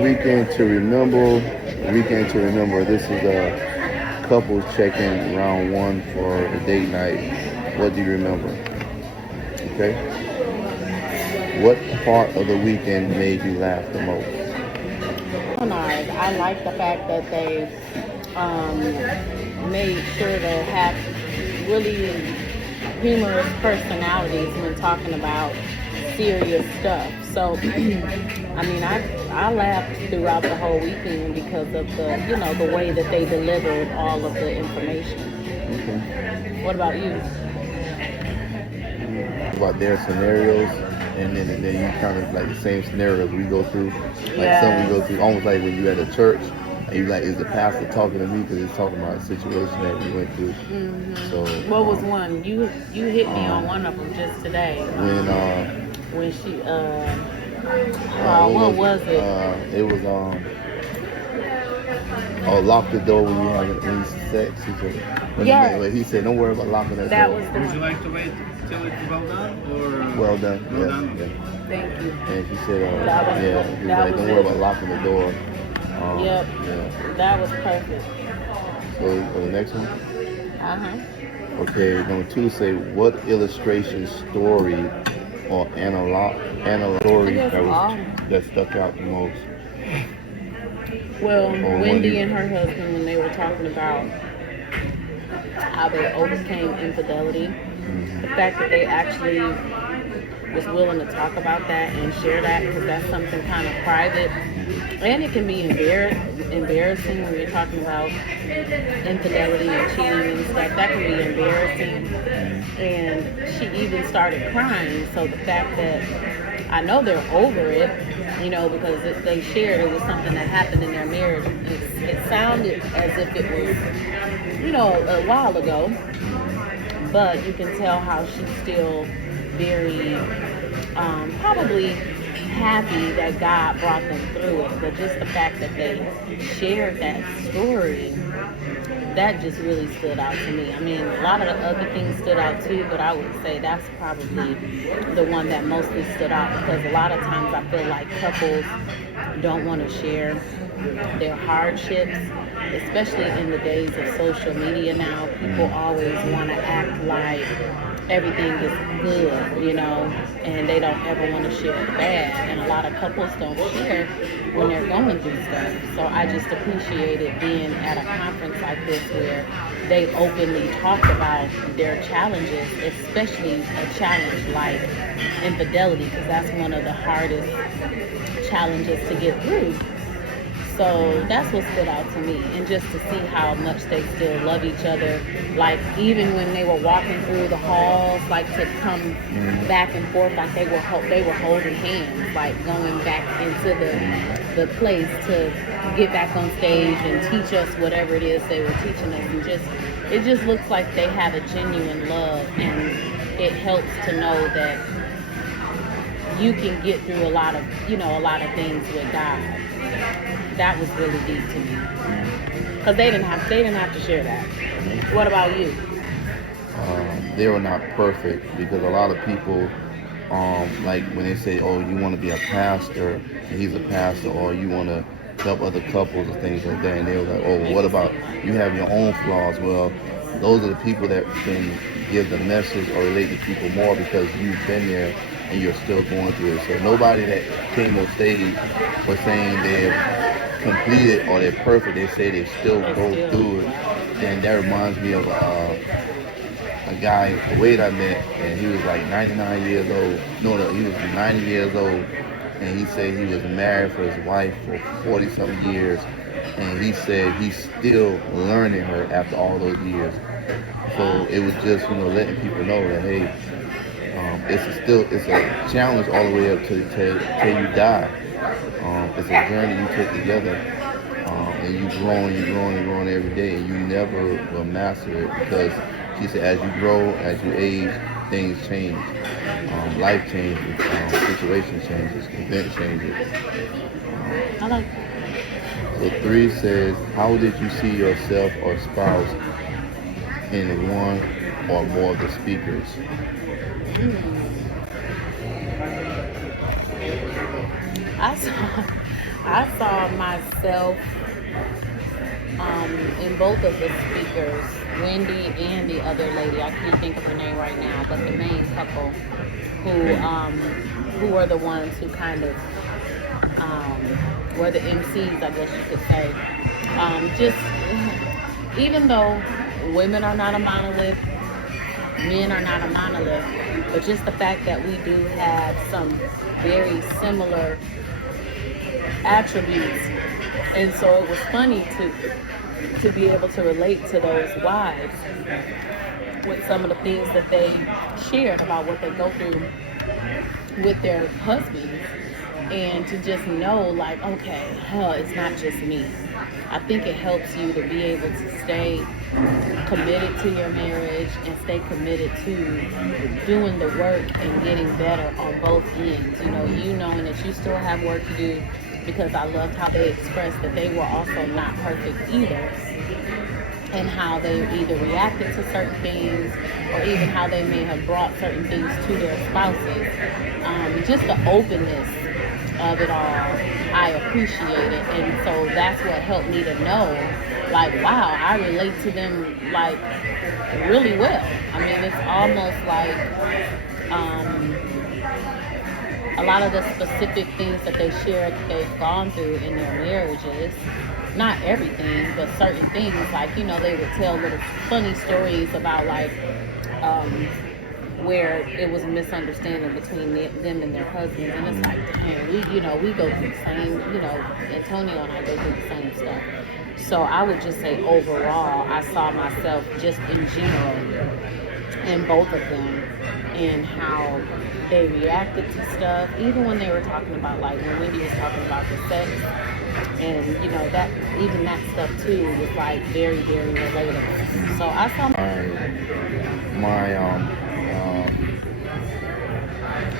weekend to remember. Weekend to remember. This is a couple check-in round one for the date night. What do you remember? Okay. What part of the weekend made you laugh the most? Nice. I like the fact that they um, made sure to have really humorous personalities when talking about serious stuff. So, I mean, I laughed throughout the whole weekend because of the way that they delivered all of the information. Okay. What about you? About their scenarios, and then you kind of like the same scenarios we go through, like some we Yes. go through, almost like when you at a church and you like, is the pastor talking to me because he's talking about a situation that we went through. So What was one? You hit me on um, one of them just today. when When she what what was it? was it? It was oh, lock the door when you have it when you sex. He said, Yes, when he said, don't worry about locking that that door. was the Would you one. like to wait till it's well done or Well done. well Yeah, done? yeah. Thank you. And she said, That was yeah, he was that like, was don't worry it. about locking the door. Yep, Yeah. that was perfect. So the next one. Uh huh. Okay, number two say what illustration story or analog I story guess that stuck out the most, well, or one Wendy you. and her husband when they were talking about how they overcame infidelity, the Mhm. fact that they actually was willing to talk about that and share that because that's something kind of private and it can be embarrassing when you're talking about infidelity and cheating and stuff. That can be embarrassing. And she even started crying. So the fact that I know they're over it, because they shared it was something that happened in their marriage. It sounded as if it was, a while ago, but you can tell how she's still very probably happy that God brought them through it. But just the fact that they shared that story, that just really stood out to me. I mean, a lot of the other things stood out too, but I would say that's probably the one that mostly stood out because a lot of times I feel like couples don't want to share their hardships, especially in the days of social media now. People Mm. always want to act like everything is good, and they don't ever want to share the bad. And a lot of couples don't share when they're going through stuff. So I just appreciated being at a conference like this where they openly talked about their challenges, especially a challenge like infidelity, because that's one of the hardest challenges to get through. So that's what stood out to me, and just to see how much they still love each other. Like even when they were walking through the halls, like to come Mm. back and forth, like they were holding hands, like going back into the place to get back on stage and teach us whatever it is they were teaching us, and just it just looks like they have a genuine love, and it helps to know that you can get through a lot of things with God. That was really deep to me because they didn't have to share that. What about you? They were not perfect because a lot of people, like when they say, "Oh, you want to be a pastor," and he's a pastor, or you want to help other couples or things like that, and they were like, "Oh, well, Thank what you so about much. you have your own flaws?" Well, those are the people that can give the message or relate to people more because you've been there and you're still going through it. So nobody that came on stage was saying they're completed or they're perfect. They say they still They go still, through it. right? And that reminds me of a guy, Kuwait I met, and he was like 99 years old. No, he was 90 years old, and he said he was married for his wife for 40 something years, and he said he's still learning her after all those years. So Wow. it was just letting people know that hey, it's a challenge all the way up to till you die. It's a journey you take together, and you growing, you growing, you growing every day, and you never will master it because she said as you grow, as you age, things change, life changes, situation changes, event changes. I like So three says, how did you see yourself or spouse in one or more of the speakers? I saw I saw myself in both of the speakers, Wendy and the other lady. I can't think of her name right now, but the main couple who were the ones who kind of were the MCs, I guess you could say. Just even though women are not a monolith, men are not a monolith, but just the fact that we do have some very similar attributes, and so it was funny to be able to relate to those wives with some of the things that they shared about what they go through with their husbands, and to just know, like, okay, it's not just me. I think it helps you to be able to stay committed to your marriage and stay committed to doing the work and getting better on both ends. You knowing that you still have work to do, because I loved how they expressed that they were also not perfect either, and how they either reacted to certain things or even how they may have brought certain things to their spouses. Just the openness of it all, I appreciate it. And so that's what helped me to know, like, wow, I relate to them, like, really well. I mean, it's almost like a lot of the specific things that they share that they've gone through in their marriages, not everything, but certain things, like, they would tell little funny stories about, like, where it was a misunderstanding between them and their husbands, and it's like, dang, we go through the same, Antonio and I go through the same stuff. So I would just say overall, I saw myself just in general in both of them, and how they reacted to stuff, even when they were talking about, like, when Wendy was talking about the sex, and that, even that stuff too, was like very, very relatable. So I saw my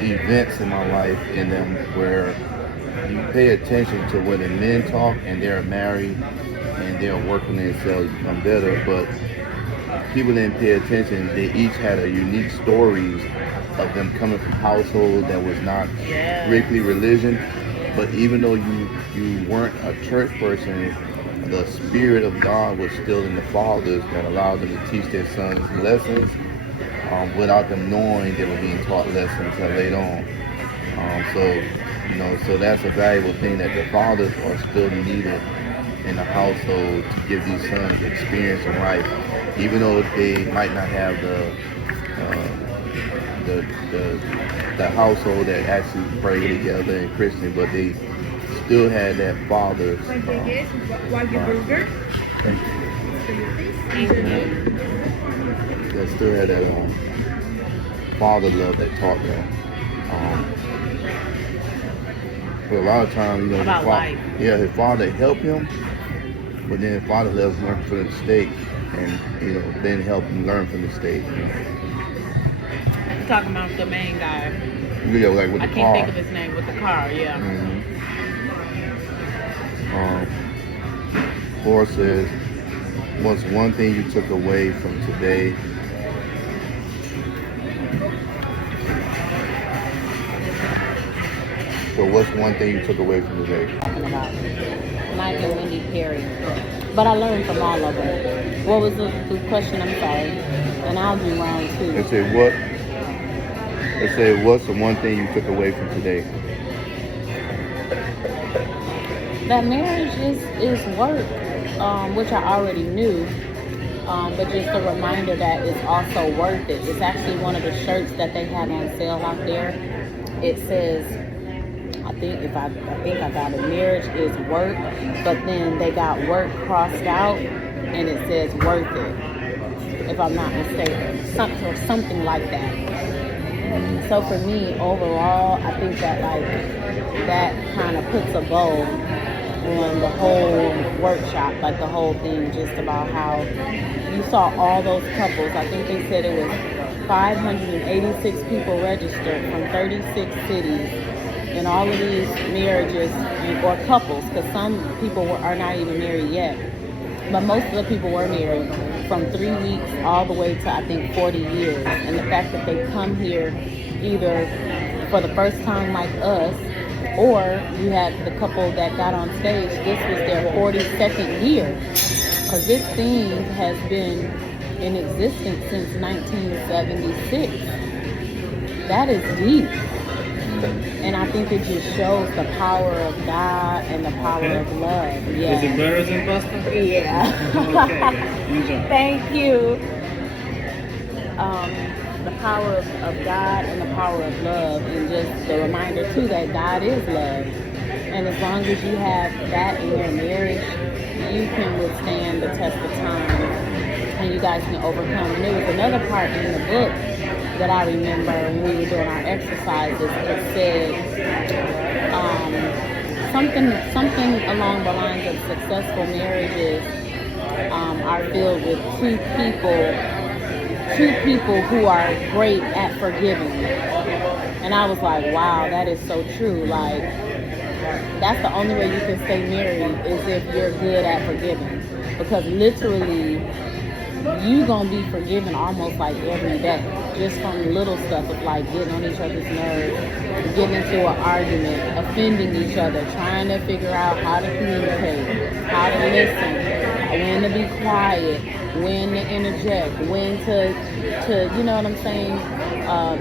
events in my life in them where you pay attention to when the men talk and they're married and they're working themselves to become better, but people didn't pay attention. They each had a unique stories of them coming from households that was not strictly religion, but even though you weren't a church person, the spirit of God was still in the fathers that allowed them to teach their sons lessons without them knowing they were being taught lessons until later on. So that's a valuable thing, that the fathers are still needed in the household to give these sons experience in life, even though they might not have the household that actually pray together and Christian, but they still had that father's that still had that father love that taught them. But a lot of times, his father helped him, but then his father left him learn from the mistake, and then help him learn from the mistake. You're talking about the main guy. Yeah, like with the car. I can't think of his name, with the car. Yeah. Paul says, what's one thing you took away from today? So what's one thing you took away from today? Talking about Mike and Wendy Perry. But I learned from all of them. What was the question? I'm sorry. And I'll do round two. They say what's the one thing you took away from today? That marriage is work, which I already knew. But just a reminder that it's also worth it. It's actually one of the shirts that they have on sale out there. It says, I think I got it, marriage is work, but then they got work crossed out and it says worth it, if I'm not mistaken, something like that. So for me, overall, I think that, like, that kind of puts a bow on the whole workshop, like the whole thing, just about how you saw all those couples. I think they said it was 586 people registered from 36 cities, and all of these marriages or couples, because some people are not even married yet, but most of the people were married, from 3 weeks all the way to, I think, 40 years. And the fact that they come here either for the first time like us, Or you had the couple that got on stage, this was their 42nd year. Because this theme has been in existence since 1976. That is deep. And I think it just shows the power of God and the power of love. Yeah. Is it Burrs and Buster? Yeah. Okay. Enjoy. Thank you. The power of God and the power of love, and just the reminder too that God is love. And as long as you have that in your marriage, you can withstand the test of time, and you guys can overcome. And there was another part in the book that I remember when we were doing our exercises. It said something along the lines of successful marriages are filled with two people who are great at forgiving. And I was like, wow, that is so true. Like, that's the only way you can stay married is if you're good at forgiving. Because literally, you gonna be forgiven almost like every day, just from little stuff of like getting on each other's nerves, getting into an argument, offending each other, trying to figure out how to communicate, how to listen, when to be quiet, when to interject, when to you know what I'm saying,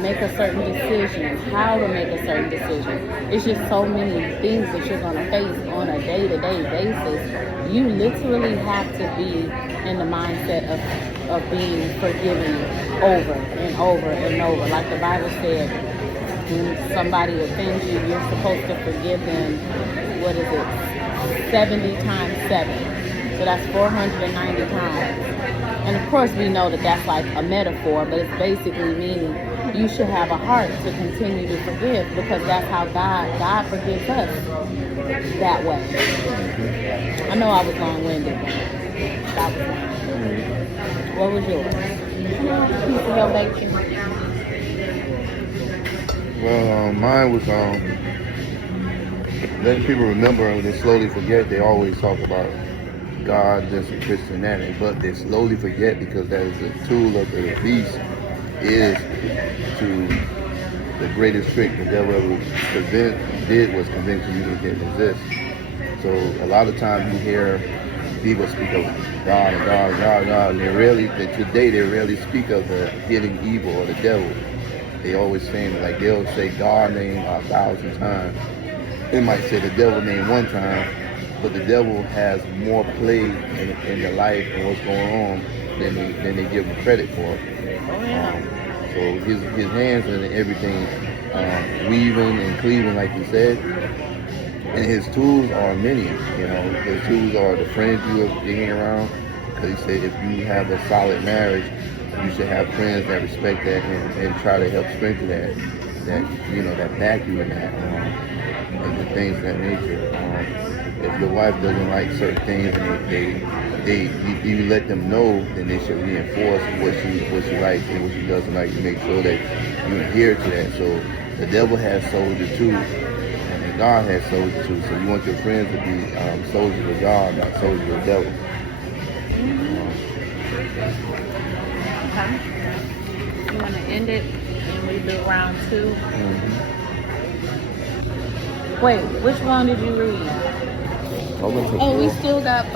make a certain decision, how to make a certain decision. It's just so many things that you're gonna face on a day-to-day basis. You literally have to be in the mindset of being forgiving over and over and over. Like the Bible said, when somebody offends you, you're supposed to forgive them, 70 times 7. So that's 490 times. And of course we know that that's like a metaphor, but it's basically meaning you should have a heart to continue to forgive, because that's how God forgives us that way. I know I was long-winded, but that was mine. What was yours? Piece of your bacon. Well, mine was letting people remember when they slowly forget. They always talk about God, this and Christianity, but they slowly forget because that is a tool of the beast, is to the greatest trick the devil ever did was convince you he didn't exist. So a lot of times you hear people speak of God and God and God and God, and today they rarely speak of the hidden evil or the devil. They always saying, like, they'll say God name 1,000 times. They might say the devil name one time, but the devil has more play in the life and what's going on than they give him credit for. So his hands in everything, weaving and cleaving, like you said. And his tools are many. His tools are the friends you hang around. Because he said if you have a solid marriage, you should have friends that respect that and try to help strengthen that back you in that, and the things of that nature. If your wife doesn't like certain things and you let them know, then they should reinforce what she likes and what she doesn't like, to make sure that you adhere to that. So the devil has soldiers too, and God has soldiers too. So you want your friends to be soldiers of God, not soldiers of the devil. Okay. You want to end it and we do round 2? Wait, which one did you read? Oh, we still got 5.